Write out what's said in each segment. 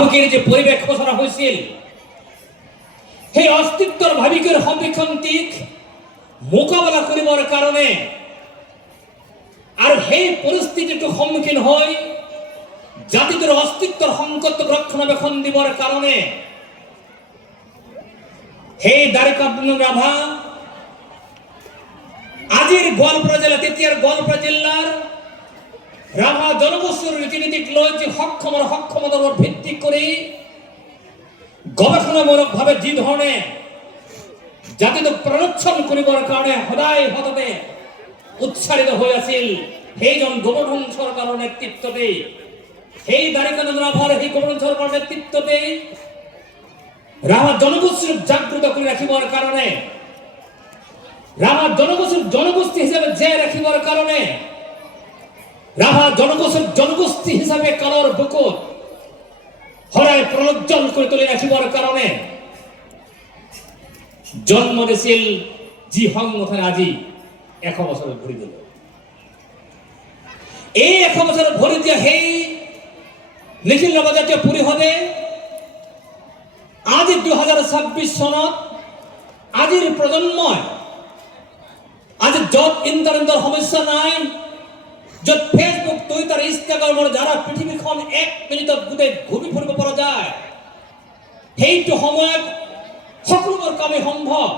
ভাবুকের যে পরিবেশ ঘোষণা হয়েছিল সেই অস্তিত্বর ভাবিকের সন্দিক্ষন্তিক মোকাবেলা করিবার কারণে আর সেই পরিস্থিতিটো সম্মুখীন হয় জাতিটোর অস্তিত্বর সংকট রক্ষণাবেক্ষণ দিবার কারণে সেই দ্বারকানাথ রাভা আজির গোয়ালপাড়া জেলা তৃতীয় গোয়ালপাড়া জেলার রাভা জনগোষ্ঠীর রীতিনীতিক লয় যে সক্ষমতার উপর ভিত্তি করে গবেষণামূলক ভাবে যে ধরনের জাতিকে প্ররোচ্ছন করিবার কারণে সদায় হততে উৎসারিত হয়েছিল সেইজন গোবর্ধন সরকারের নেতৃত্বতে সেই দ্বারকানাথ রাভার সেই গোবর্ধন সরকারের নেতৃত্বতে রাভা জনগোষ্ঠীর জাগ্রত করে রাখিবার কারণে রাভা জনগোষ্ঠী হিসাবে জয় রাখিবার কারণে রাভা জনগোষ্ঠী হিসাবে কালোর বুকুত হরায় প্রজ্জ্বল করে তুলে রাখিবার কারণে জন্ম দিছিল জি সংগঠন আজি 100 বছর ভরি দিল। এই 100 বছর ভরি দিয়া সেই নিখিল নবজাতীয় পুরী হবে আজি 2026 সনত আজির প্রজন্ময় আজ যত ইন্টারনেটের সমস্যা নাই যত ফেসবুক টুইটার ইনস্টাগ্রামের যারা পৃথিবীখন 1 মিনিটত গোটেই ঘূৰি ফুৰিব পৰা যায় সেইটো সময়ত সকলোবোৰ কামেই সম্ভৱ।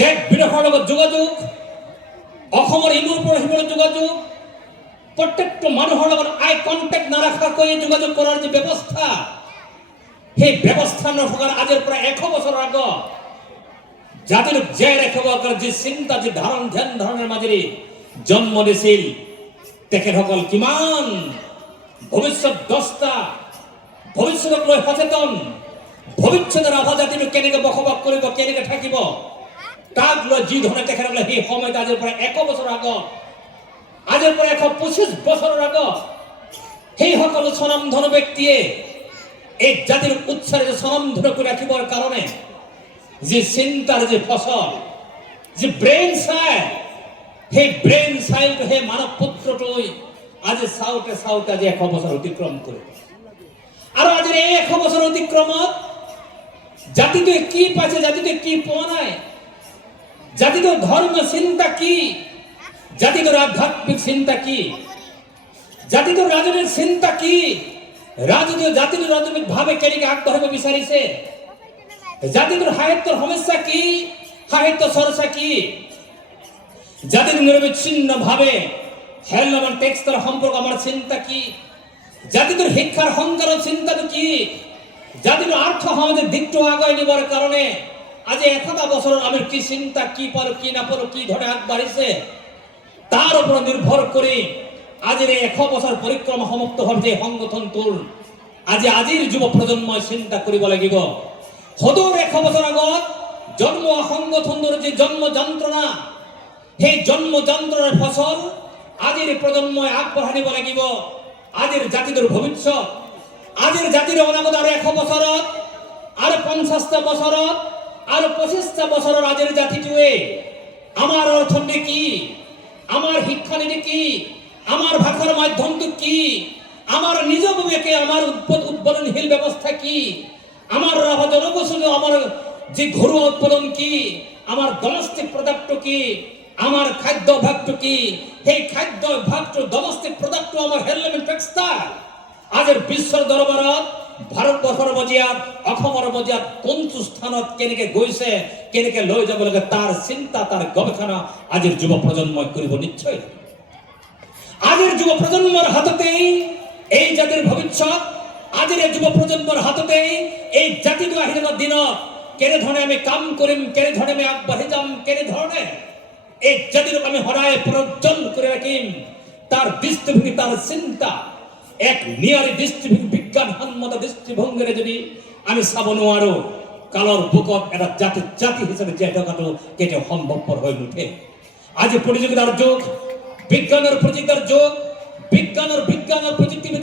দেশ বিদেশৰ লগত যোগাযোগ, অসমৰ ইমূৰ পৰা সিমূৰ যোগাযোগ, প্ৰত্যেকটো মানুহৰ লগত আই কণ্টেক্ট নাৰাখাকৈ যোগাযোগ কৰাৰ যে ব্যৱস্থা সেই ব্যৱস্থা নথকাৰ আজিৰ পৰা 100 বছৰ আগত জাতিৰ জয় ৰাখিবৰ যে চিন্তা যে ধাৰণ ধ্যান ধাৰণেৰ মাজেৰে জন্ম দিছিল তেখেতসকল কিমান ভৱিষ্যত দস্তা ভৱিষ্যতক লৈ সচেতন ভৱিষ্যতৰ ৰাভা জাতিটো কেনেকৈ বসবাস কৰিব কেনেকৈ থাকিব তাক লৈ যি ধৰণে তেখেতসকলে সেই সময়ত আজিৰ পৰা 100 বছৰ আগত আজিৰ পৰা 125 বছৰৰ আগত সেই সকলো স্বনামধন্য ব্যক্তিয়ে এই জাতিৰ উৎসাহিত স্বনামধন্য কৰি ৰাখিবৰ কাৰণে যে চিন্তাৰ যে ফসল যে ব্ৰেইন চাইল্ড সেই ব্ৰেইন চাইল্ড হে মানৱ পুত্ৰটোই আজি চাওঁতে চাওঁতে আজি 100 বছৰ অতিক্ৰম কৰে আৰু আজি এই 100 বছৰ অতিক্ৰমত জাতিটোৱে কি পাইছে জাতিটোৱে কি পোৱা নাই জাতিটোৰ ধৰ্মীয় চিন্তা কি জাতিটোৰ আধ্যাত্মিক চিন্তা কি জাতিটোৰ ৰাজনৈতিক চিন্তা কি জাতিটোৰ ৰাজনৈতিক ভাৱে কেনেকৈ আগবাঢ়িব বিচাৰিছে জাতিটোৰ সাহিত্যৰ সমস্যা কি সাহিত্য চৰ্চা কি জাতির নিরবিচ্ছিন্ন ভাবে হেলমান টেক্সটার সম্পর্ক আমার চিন্তা কি জাতির শিক্ষার সংকার চিন্তাটো কি জাতির আর্থ সমাজের দিকটো আগুৱাই নিবার কারণে আজি 100 বছর আমি কি চিন্তা কি পারো কি না পারো কি ধরে আগবাঢ়িছে তার উপর নির্ভর করে আজির 100 বছর পরিক্রমা সমাপ্ত হওয়ার যে সংগঠনটোৰ আজিৰ যুৱ প্ৰজন্মই চিন্তা কৰিব লাগিব সদূৰ 100 বছর আগত জন্ম সংগঠনটোৰ যে জন্ম যন্ত্রণা সেই জন্ম যন্ত্রণার ফসল আজির প্রজন্ময় আগবঢ়াই নিব লাগিব আজির জাতিটোৰ ভৱিষ্যত আজির জাতিৰ অনাগত আৰু 100 বছৰত আৰু 50টা বছৰত আৰু 25টা বছৰৰ আজিৰ জাতিটোৱে আমাৰ অৰ্থনীতি কি আমাৰ শিক্ষানীতি কি আমাৰ ভাষাৰ মাধ্যমটো কি আমাৰ নিজভাৱে আমাৰ উৎপাদনশীল ব্যৱস্থা কি আমাৰ ৰাভা জনগোষ্ঠীৰ আমাৰ যে ঘৰুৱা উৎপাদন কি আমাৰ ডমেষ্টিক প্ৰডাক্ট কি আমার খাদ্য ভাগটো কি সেই খাদ্য ভাগটো ডমেষ্টিক প্ৰডাক্টটো আমাৰ হেলমেট টেক্সটাইল আজিৰ বিশ্বৰ দৰবাৰত ভাৰতবৰ্ষৰ মজিয়াত অসমৰ মজিয়াত কোনটো স্থানত কেনেকৈ গৈছে কেনেকৈ লৈ যাব লাগে তাৰ চিন্তা তাৰ গৱেষণা আজিৰ যুৱ প্ৰজন্মই কৰিব নিশ্চয় আজিৰ যুৱ প্ৰজন্মৰ হাততেই এই জাতিৰ ভৱিষ্যত আজিৰ এই যুৱ প্ৰজন্মৰ হাততেই এই জাতিটো আহি থকা দিনত কেনেধৰণে আমি কাম কৰিম কেনেধৰণে আমি আগবাঢ়ি যাম কেনেধৰণে এই জাতির আমি হরায় প্রজ্জ্বল করে রাখিম তার দৃষ্টিভঙ্গি তার চিন্তা এক নিয়ারি দৃষ্টিভঙ্গি বিজ্ঞানসন্মত দৃষ্টিভঙ্গিৰে যদি আমি চাব নোৱাৰো কালৰ বুকত এটা জাতি হিচাপে জীয়াই থকাটো কেতিয়াও সম্ভৱপৰ হৈ নুঠে আজি প্ৰতিযোগিতাৰ যুগ বিজ্ঞানৰ প্ৰযুক্তিৰ যুগ বিজ্ঞানৰ প্ৰযুক্তিবিদ্যাৰ